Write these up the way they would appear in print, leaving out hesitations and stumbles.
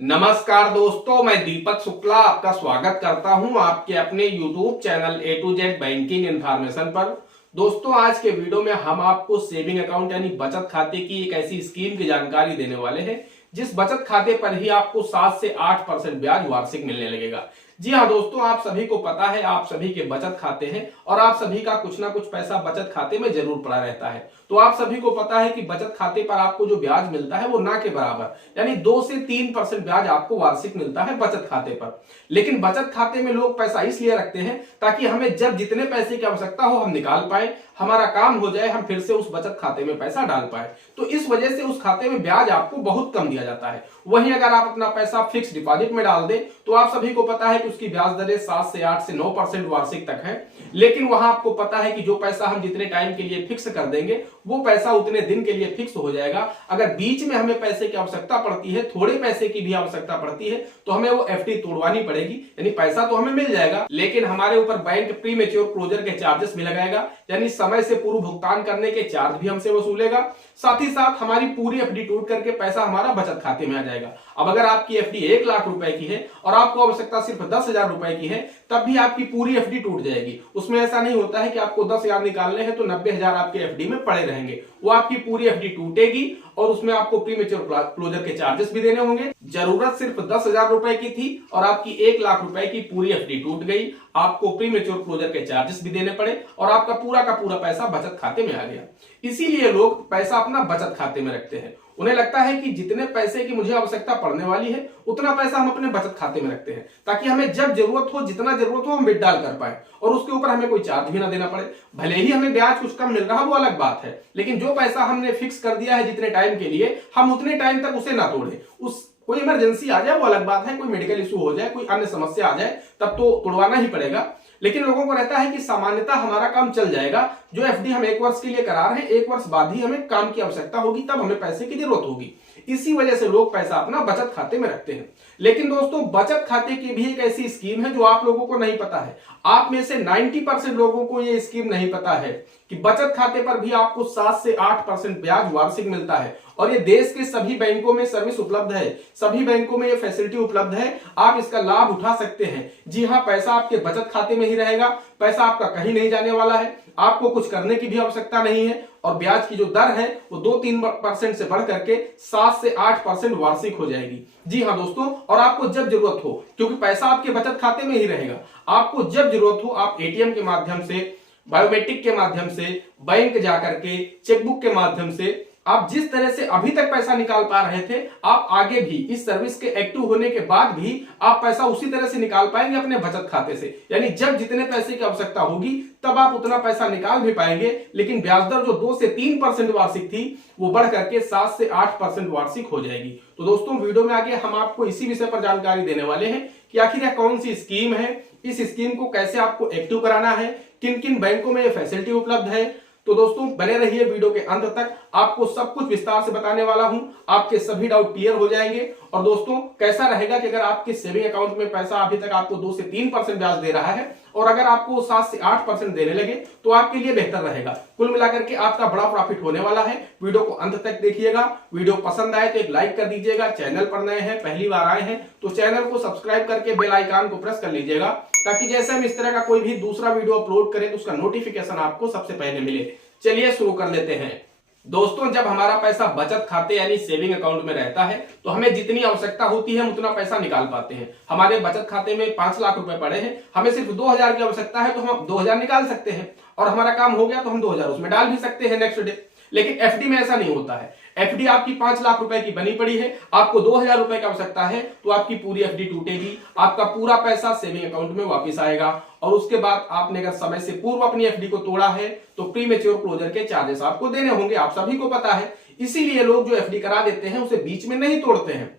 नमस्कार दोस्तों, मैं दीपक शुक्ला आपका स्वागत करता हूं आपके अपने YouTube channel A to Z banking information पर। दोस्तों, आज के वीडियो में हम आपको सेविंग अकाउंट यानी बचत खाते की एक ऐसी स्कीम की जानकारी देने वाले हैं जिस बचत खाते पर ही आपको 7 से 8% ब्याज वार्षिक मिलने लगेगा। जी हाँ दोस्तों, आप सभी को पता है, आप सभी के बचत खाते हैं और आप सभी का कुछ ना कुछ पैसा बचत खाते में जरूर पड़ा रहता है। तो आप सभी को पता है कि बचत खाते पर आपको जो ब्याज मिलता है वो ना के बराबर यानी 2 से 3% ब्याज आपको वार्षिक मिलता है बचत खाते पर। लेकिन बचत खाते में लोग पैसा इसलिए रखते हैं ताकि हमें जब जितने पैसे की आवश्यकता हो हम निकाल पाए, हमारा काम हो जाए, हम फिर से उस बचत खाते में पैसा डाल पाए। तो इस वजह से उस खाते में ब्याज आपको बहुत कम दिया जाता है। वहीं अगर आप अपना पैसा फिक्स डिपॉजिट में डाल दें तो आप सभी को पता है कि उसकी ब्याज दरें 7 से 8 से 9% वार्षिक तक है। लेकिन वहां आपको पता है कि जो पैसा हम जितने टाइम के लिए फिक्स कर देंगे वो पैसा उतने दिन के लिए फिक्स हो जाएगा। अगर बीच में हमें पैसे की आवश्यकता पड़ती है, थोड़े पैसे की भी आवश्यकता पड़ती है, तो हमें वो एफडी तोड़वानी पड़ेगी। यानी पैसा तो हमें मिल जाएगा लेकिन हमारे ऊपर बैंक प्री मैच्योर क्लोजर के चार्जेस भी लगाएगा, यानी समय से पूर्व भुगतान करने के चार्ज भी हमसे वसूलेगा। साथ ही साथ हमारी पूरी एफडी टूट करके पैसा हमारा बचत खाते में आ जाएगा। अब अगर आपकी एफडी 1 लाख रुपए की है और आपको आवश्यकता सिर्फ 10,000 रुपए की है, तब भी आपकी पूरी एफडी टूट जाएगी। उसमें ऐसा नहीं होता है कि आपको 10,000 निकालने हैं तो 90,000 आपके एफडी में पड़े रहेंगे। वो आपकी पूरी एफडी टूटेगी और उसमें आपको प्रीमेच्योर क्लोजर के चार्जेस भी देने होंगे। जरूरत सिर्फ 10,000 रुपए की थी और आपकी 1 लाख रुपए की पूरी एफडी टूट गई, आपको प्रीमेच्योर क्लोजर के चार्जेस भी देने पड़े और आपका पूरा का पूरा पैसा बचत खाते में आ गया। इसीलिए लोग पैसा अपना बचत खाते में रखते हैं। उन्हें लगता है कि जितने पैसे की मुझे आवश्यकता पड़ने वाली है उतना पैसा हम अपने बचत खाते में रखते हैं ताकि हमें जब जरूरत हो, जितना जरूरत हो, हम विड्रॉल कर पाए और उसके ऊपर हमें कोई चार्ज भी ना देना पड़े। भले ही हमें ब्याज कुछ कम मिल रहा वो अलग बात है, लेकिन जो पैसा हमने फिक्स कर दिया है जितने टाइम के लिए, हम उतने टाइम तक उसे ना तोड़े। उस कोई इमरजेंसी आ जाए वो अलग बात है, कोई मेडिकल इशू हो जाए, कोई अन्य समस्या आ जाए, तब तो तोड़वाना ही पड़ेगा। लेकिन लोगों को रहता है कि सामान्यतः हमारा काम चल जाएगा, जो एफडी हम 1 वर्ष के लिए करा रहे हैं 1 वर्ष बाद ही हमें काम की आवश्यकता होगी, तब हमें पैसे की जरूरत होगी। इसी वजह से लोग पैसा अपना बचत खाते में रखते हैं। लेकिन दोस्तों, बचत खाते की भी एक ऐसी स्कीम है जो आप लोगों को नहीं पता है। आप में से 90% लोगों को यह स्कीम नहीं पता है कि बचत खाते पर भी आपको 7 से 8% ब्याज वार्षिक मिलता है और ये देश के सभी बैंकों में सर्विस उपलब्ध है, सभी बैंकों में ये फैसिलिटी उपलब्ध है। आप इसका लाभ उठा सकते हैं। जी हाँ, पैसा आपके बचत खाते में ही रहेगा, पैसा आपका कहीं नहीं जाने वाला है, आपको कुछ करने की भी आवश्यकता नहीं है और ब्याज की जो दर है वो 2-3% से बढ़ करके 7 से 8% वार्षिक हो जाएगी। जी हाँ दोस्तों, और आपको जब जरूरत हो, क्योंकि पैसा आपके बचत खाते में ही रहेगा, आपको जब जरूरत हो आप एटीएम के माध्यम से, बायोमेट्रिक के माध्यम से, बैंक जाकर के, चेकबुक के माध्यम से, आप जिस तरह से अभी तक पैसा निकाल पा रहे थे, आप आगे भी इस सर्विस के एक्टिव होने के बाद भी आप पैसा उसी तरह से निकाल पाएंगे अपने बचत खाते से। यानी जब जितने पैसे की आवश्यकता होगी तब आप उतना पैसा निकाल भी पाएंगे। लेकिन ब्याज दर जो 2 से 3% वार्षिक थी वो बढ़ करके 7 से 8% वार्षिक हो जाएगी। तो दोस्तों, वीडियो में आगे हम आपको इसी विषय पर जानकारी देने वाले हैं कि आखिर यह कौन सी स्कीम है, इस स्कीम को कैसे आपको एक्टिव कराना है, किन किन बैंकों में यह फैसिलिटी उपलब्ध है। तो दोस्तों, बने रहिए वीडियो के अंत तक, आपको सब कुछ विस्तार से बताने वाला हूं, आपके सभी डाउट क्लियर हो जाएंगे। और दोस्तों, कैसा रहेगा कि अगर आपके सेविंग अकाउंट में पैसा अभी तक आपको 2 से 3% ब्याज दे रहा है और अगर आपको 7 से 8% देने लगे तो आपके लिए बेहतर रहेगा। कुल मिलाकर के आपका बड़ा प्रॉफिट होने वाला है। वीडियो को अंत तक देखिएगा। वीडियो पसंद आए तो एक लाइक कर दीजिएगा। चैनल पर नए हैं, पहली बार आए हैं तो चैनल को सब्सक्राइब करके बेल आइकन को प्रेस कर लीजिएगा ताकि जैसे हम इस तरह का कोई भी दूसरा वीडियो अपलोड करें तो उसका नोटिफिकेशन आपको सबसे पहले मिले। चलिए शुरू कर लेते हैं। दोस्तों, जब हमारा पैसा बचत खाते यानी सेविंग अकाउंट में रहता है तो हमें जितनी आवश्यकता होती है हम उतना पैसा निकाल पाते हैं। हमारे बचत खाते में 5 लाख रुपए पड़े हैं, हमें सिर्फ 2,000 की आवश्यकता है तो हम 2,000 निकाल सकते हैं और हमारा काम हो गया तो हम 2,000 उसमें डाल भी सकते हैं नेक्स्ट डे। लेकिन एफडी में ऐसा नहीं होता है। एफडी आपकी 5 लाख रुपए की बनी पड़ी है, आपको 2,000 रुपए की आवश्यकता है तो आपकी पूरी एफडी टूटेगी, आपका पूरा पैसा सेविंग अकाउंट में वापस आएगा और उसके बाद आपने अगर समय से पूर्व अपनी एफडी को तोड़ा है तो प्री मैच्योर क्लोजर के चार्जेस आपको देने होंगे, आप सभी को पता है। इसीलिए लोग जो एफडी करा देते हैं उसे बीच में नहीं तोड़ते हैं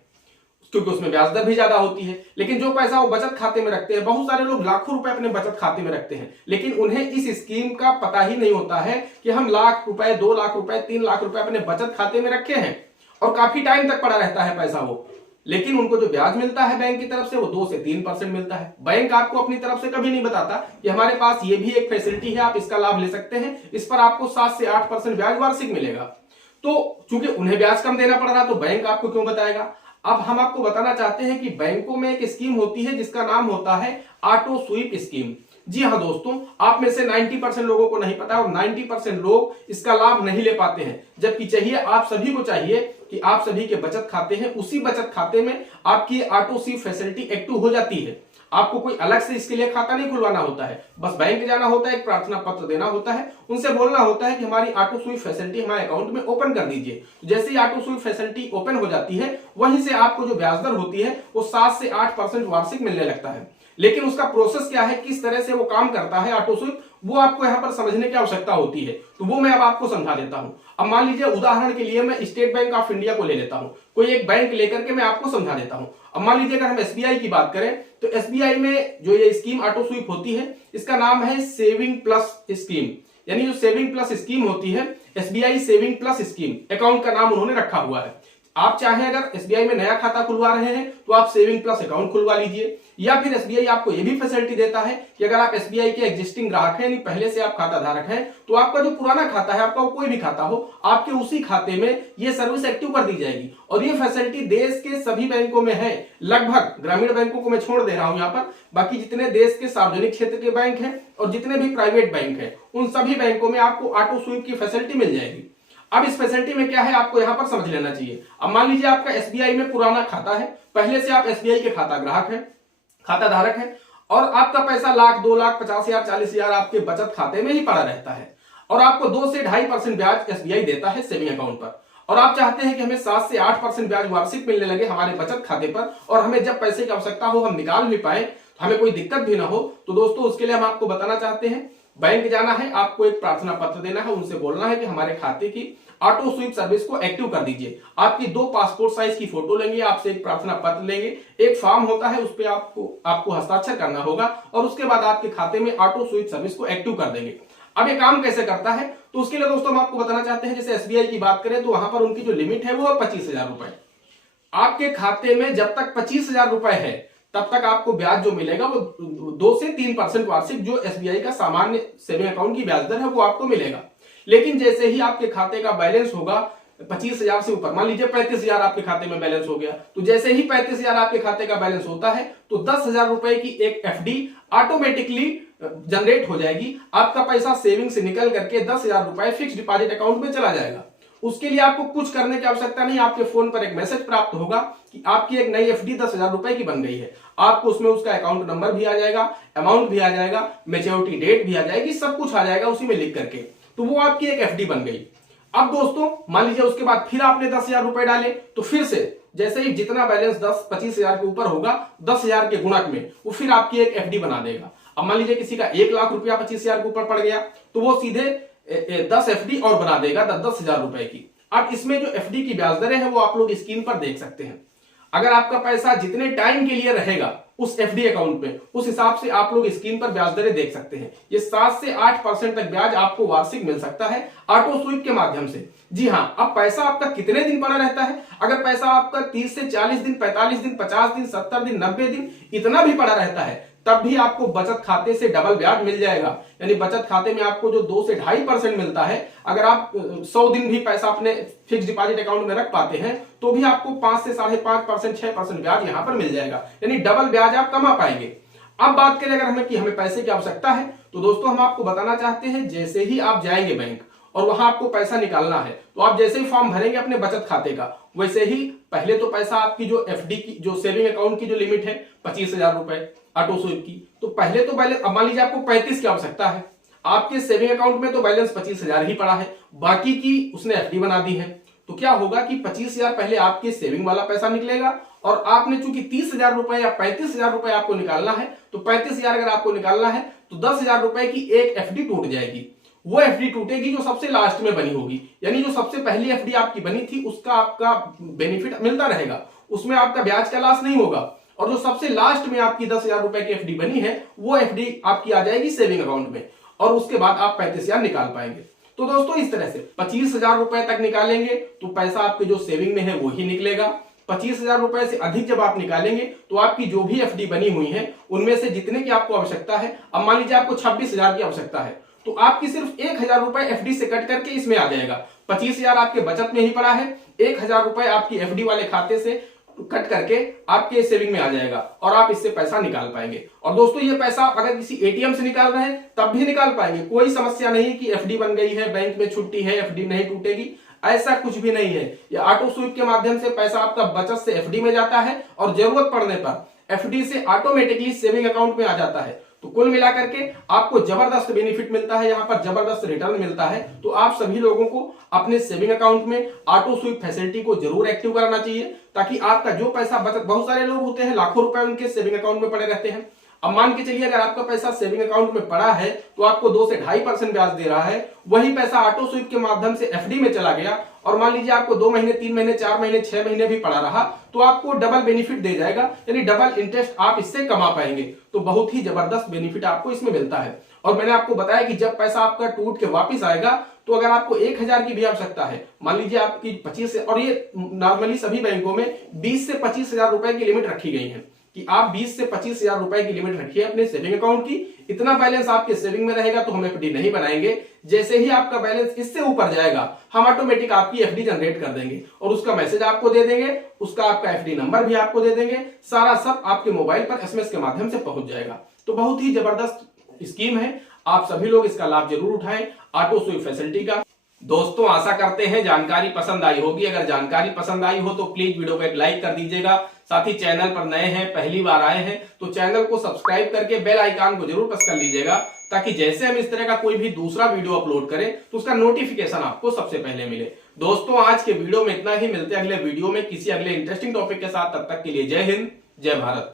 क्योंकि उसमें ब्याज दर भी ज्यादा होती है। लेकिन जो पैसा वो बचत खाते में रखते हैं, बहुत सारे लोग लाखों रुपए अपने बचत खाते में रखते हैं, लेकिन उन्हें इस स्कीम का पता ही नहीं होता है कि हम लाख रुपए, 2 लाख रुपए, 3 लाख रुपए अपने बचत खाते में रखे हैं और काफी टाइम तक पड़ा रहता है पैसा वो। लेकिन उनको जो ब्याज मिलता है बैंक की तरफ से वो 2 से 3% मिलता है। बैंक आपको अपनी तरफ से कभी नहीं बताता कि हमारे पास ये भी एक फैसिलिटी है, आप इसका लाभ ले सकते हैं, इस पर आपको 7 से 8% ब्याज वार्षिक मिलेगा। तो चूंकि उन्हें ब्याज कम देना पड़ रहा तो बैंक आपको क्यों बताएगा। अब हम आपको बताना चाहते हैं कि बैंकों में एक स्कीम होती है जिसका नाम होता है ऑटो स्वीप स्कीम। जी हाँ दोस्तों, आप में से 90% लोगों को नहीं पता और 90% लोग इसका लाभ नहीं ले पाते हैं, जबकि चाहिए आप सभी को चाहिए कि आप सभी के बचत खाते हैं, उसी बचत खाते में आपकी ऑटो स्वीप फैसिलिटी एक्टिव हो जाती है। आपको कोई अलग से इसके लिए खाता नहीं खुलवाना होता है, बस बैंक जाना होता है, एक प्रार्थना पत्र देना होता है, उनसे बोलना होता है कि हमारी ऑटो स्वीप फैसिलिटी हमारे अकाउंट में ओपन कर दीजिए। जैसे ही ऑटो स्वीप फैसिलिटी ओपन हो जाती है, वहीं से आपको जो ब्याज दर होती है वो 7 से 8% वार्षिक मिलने लगता है। लेकिन उसका प्रोसेस क्या है, किस तरह से वो काम करता है ऑटो स्वीप, वो आपको यहाँ पर समझने की आवश्यकता होती है, तो वो मैं अब आपको समझा देता हूं। अब मान लीजिए उदाहरण के लिए मैं स्टेट बैंक ऑफ इंडिया को ले लेता हूं, कोई एक बैंक लेकर के मैं आपको समझा देता हूं। अब मान लीजिए अगर हम एसबीआई की बात करें तो एसबीआई में जो ये स्कीम ऑटो स्वीप होती है इसका नाम है सेविंग प्लस स्कीम। यानी जो सेविंग प्लस स्कीम होती है, SBI saving plus scheme account का नाम उन्होंने रखा हुआ है। आप चाहें अगर एसबीआई में नया खाता खुलवा रहे हैं तो आप सेविंग प्लस अकाउंट खुलवा लीजिए, या फिर एसबीआई आपको यह भी फैसिलिटी देता है कि अगर आप एसबीआई के एग्जिस्टिंग ग्राहक हैं, यानी पहले से आप खाता धारक हैं, तो आपका जो पुराना खाता है, आपका कोई भी खाता हो, आपके उसी खाते में ये सर्विस एक्टिव कर दी जाएगी। और ये फैसिलिटी देश के सभी बैंकों में है, लगभग ग्रामीण बैंकों को मैं छोड़ दे रहा हूं यहाँ पर, बाकी जितने देश के सार्वजनिक क्षेत्र के बैंक हैं और जितने भी प्राइवेट बैंक हैं, उन सभी बैंकों में आपको ऑटो स्वीप की फैसिलिटी मिल जाएगी। अब इस फैसिलिटी में क्या है आपको यहां पर समझ लेना चाहिए। अब मान लीजिए आपका एसबीआई में पुराना खाता है, पहले से आप एसबीआई के खाता ग्राहक हैं, खाता धारक है, और आपका पैसा लाख, 2 लाख, 50,000, 40,000 आपके बचत खाते में ही पड़ा रहता है, और आपको 2 से 2.5% ब्याज एसबीआई देता है सेविंग अकाउंट पर, और आप चाहते हैं कि हमें 7 से 8% ब्याज वार्षिक मिलने लगे हमारे बचत खाते पर, और हमें जब पैसे की आवश्यकता हो हम निकाल भी पाए, हमें कोई दिक्कत भी ना हो, तो दोस्तों उसके लिए हम आपको बताना चाहते हैं, बैंक जाना है, आपको एक प्रार्थना पत्र देना है, उनसे बोलना है कि हमारे खाते की ऑटो स्वीप सर्विस को एक्टिव कर दीजिए। आपकी 2 पासपोर्ट साइज की फोटो लेंगे, आपसे एक प्रार्थना पत्र लेंगे, एक फॉर्म होता है उस पर आपको हस्ताक्षर करना होगा, और उसके बाद आपके खाते में ऑटो स्वीप सर्विस को एक्टिव कर देंगे। अब ये काम कैसे करता है, तो उसके लिए दोस्तों हम आपको बताना चाहते हैं, जैसे एसबीआई की बात करें तो वहां पर उनकी जो लिमिट है वो है 25,000 रुपए। आपके खाते में जब तक 25,000 रुपए है तब तक आपको ब्याज जो मिलेगा वो 2 से 3% वार्षिक, जो एसबीआई का सामान्य सेविंग अकाउंट की ब्याज दर है वो आपको मिलेगा। लेकिन जैसे ही आपके खाते का बैलेंस होगा 25,000 से ऊपर, मान लीजिए 35,000 आपके खाते में बैलेंस हो गया, तो जैसे ही 35,000 आपके खाते का बैलेंस होता है तो 10,000 रुपए की एक एफडी ऑटोमेटिकली जनरेट हो जाएगी। आपका पैसा सेविंग से निकल करके 10,000 रुपए फिक्स डिपॉजिट अकाउंट में चला जाएगा। उसके लिए आपको कुछ करने की आवश्यकता नहीं, आपके फोन पर एक मैसेज प्राप्त होगा कि आपकी एक नई एफडी 10,000 रुपए की बन गई है। आपको उसमें उसका अकाउंट नंबर भी आ जाएगा, अमाउंट भी आ जाएगा, मैच्योरिटी डेट भी आ जाएगी, सब कुछ आ जाएगा उसी में लिख करके, तो वो आपकी एक एफडी बन गई। अब दोस्तों मान लीजिए उसके बाद फिर आपने 10,000 रुपए डाले, तो फिर से जैसे ही जितना बैलेंस 10-25,000 के ऊपर होगा 10,000 के गुणक में वो फिर आपकी एक एफडी बना देगा। अब मान लीजिए किसी का 1 लाख रुपया 25,000 के ऊपर पड़ गया तो वो सीधे 10 एफडी और बना देगा 10,000 रुपए की। अब इसमें जो एफडी की ब्याज दरें हैं वो आप लोग स्क्रीन पर देख सकते हैं। अगर आपका पैसा जितने टाइम के लिए रहेगा उस एफडी अकाउंट में, उस हिसाब से आप लोग स्क्रीन पर ब्याज दरें देख सकते हैं। ये 7 से 8% तक ब्याज आपको वार्षिक मिल सकता है ऑटो स्वीप के माध्यम से। जी हां, अब पैसा आपका कितने दिन पड़ा रहता है, अगर पैसा आपका 30 से 40 दिन, 45 दिन, 50 दिन, 70 दिन, 90 दिन इतना भी पड़ा रहता है, तब भी आपको बचत खाते से डबल ब्याज मिल जाएगा। यानी बचत खाते में आपको जो 2 से 2.5% मिलता है, अगर आप 100 दिन भी पैसा अपने फिक्स डिपॉजिट अकाउंट में रख पाते हैं तो भी आपको 5 से 5.5%, 6% ब्याज यहां पर मिल जाएगा, यानी डबल ब्याज आप कमा पाएंगे। अब बात करें अगर हमें पैसे की आवश्यकता है, तो दोस्तों हम आपको बताना चाहते हैं, जैसे ही आप जाएंगे बैंक और वहां आपको पैसा निकालना है, तो आप जैसे ही फॉर्म भरेंगे अपने बचत खाते का, वैसे ही पहले तो पैसा आपकी जो एफडी की, जो सेविंग अकाउंट की जो लिमिट है 25,000 रुपए ऑटो स्वीप की, तो पहले तो बैलेंस, अब मान लीजिए आपको 35 की आवश्यकता है, आपके सेविंग अकाउंट में तो बैलेंस 25,000 ही पड़ा है, बाकी की उसने एफडी बना दी है, तो क्या होगा कि 25,000 पहले आपके सेविंग वाला पैसा निकलेगा, और आपने चूंकि 30,000 रुपए या 35,000 रुपए आपको निकालना है, तो 35,000 अगर आपको निकालना है तो 10,000 रुपए की एक एफडी टूट जाएगी। वो एफडी टूटेगी जो सबसे लास्ट में बनी होगी, यानी जो सबसे पहली एफडी आपकी बनी थी उसका आपका बेनिफिट मिलता रहेगा, उसमें आपका ब्याज का लॉस नहीं होगा, और जो सबसे लास्ट में आपकी 10,000 रुपए की एफडी बनी है वो एफडी आपकी आ जाएगी सेविंग अकाउंट में, और उसके बाद आप 35,000 निकाल पाएंगे। तो दोस्तों इस तरह से 25,000 रुपए तक निकालेंगे तो पैसा आपके जो सेविंग में है वो ही निकलेगा। 25,000 रुपए से अधिक जब आप निकालेंगे तो आपकी जो भी एफडी बनी हुई है उनमें से जितने की आपको आवश्यकता है, अब मान लीजिए आपको 26,000 की आवश्यकता है, तो आपकी सिर्फ 1,000 रुपए एफडी से कट करके इसमें आ जाएगा। 25,000 आपके बचत में ही पड़ा है, 1,000 रुपए आपकी एफडी वाले खाते से कट करके आपके सेविंग में आ जाएगा और आप इससे पैसा निकाल पाएंगे। और दोस्तों ये पैसा आप अगर किसी एटीएम से निकाल रहे हैं तब भी निकाल पाएंगे, कोई समस्या नहीं कि एफडी बन गई है, बैंक में छुट्टी है, एफडी नहीं टूटेगी, ऐसा कुछ भी नहीं है। ये ऑटो स्वीप के माध्यम से पैसा आपका बचत से एफडी में जाता है और जरूरत पड़ने पर एफडी से ऑटोमेटिकली सेविंग अकाउंट में आ जाता है। तो कुल मिलाकर के आपको जबरदस्त बेनिफिट मिलता है, यहाँ पर जबरदस्त रिटर्न मिलता है। तो आप सभी लोगों को अपने सेविंग अकाउंट में ऑटो स्वीप फैसिलिटी को जरूर एक्टिव करना चाहिए, ताकि आपका जो पैसा बचत, बहुत सारे लोग होते हैं लाखों रुपए उनके सेविंग अकाउंट में पड़े रहते हैं। अब मान के चलिए अगर आपका पैसा सेविंग अकाउंट में पड़ा है तो आपको 2 से 2.5% ब्याज दे रहा है, वही पैसा ऑटो स्वीप के माध्यम से एफडी में चला गया और मान लीजिए आपको 2 महीने, 3 महीने, 4 महीने, 6 महीने भी पड़ा रहा तो आपको डबल बेनिफिट दे जाएगा, यानी डबल इंटरेस्ट आप इससे कमा पाएंगे। तो बहुत ही जबरदस्त बेनिफिट आपको इसमें मिलता है। और मैंने आपको बताया कि जब पैसा आपका टूट के वापिस आएगा तो अगर आपको 1000 की भी आवश्यकता है, मान लीजिए आपकी 25 और ये नॉर्मली सभी बैंकों में 20 से 25,000 रुपए की लिमिट रखी गई है कि आप 20 से 25,000 रुपए की लिमिट रखिए अपने सेविंग अकाउंट की, इतना बैलेंस आपके सेविंग में रहेगा तो हम एफडी नहीं बनाएंगे। जैसे ही आपका बैलेंस इससे ऊपर जाएगा हम ऑटोमेटिक आपकी एफडी जनरेट कर देंगे और उसका मैसेज आपको दे देंगे, उसका आपका एफडी नंबर भी आपको दे देंगे, सारा सब आपके मोबाइल पर एसएमएस के माध्यम से पहुंच जाएगा। तो बहुत ही जबरदस्त स्कीम है, आप सभी लोग इसका लाभ जरूर उठाएं ऑटो स्वीप फैसिलिटी का। दोस्तों आशा करते हैं जानकारी पसंद आई होगी। अगर जानकारी पसंद आई हो तो प्लीज वीडियो को एक लाइक कर दीजिएगा। साथ ही चैनल पर नए हैं, पहली बार आए हैं तो चैनल को सब्सक्राइब करके बेल आइकन को जरूर प्रेस कर लीजिएगा, ताकि जैसे हम इस तरह का कोई भी दूसरा वीडियो अपलोड करें तो उसका नोटिफिकेशन आपको सबसे पहले मिले। दोस्तों आज के वीडियो में इतना ही, मिलते हैं अगले वीडियो में किसी अगले इंटरेस्टिंग टॉपिक के साथ। तब तक के लिए जय हिंद, जय भारत।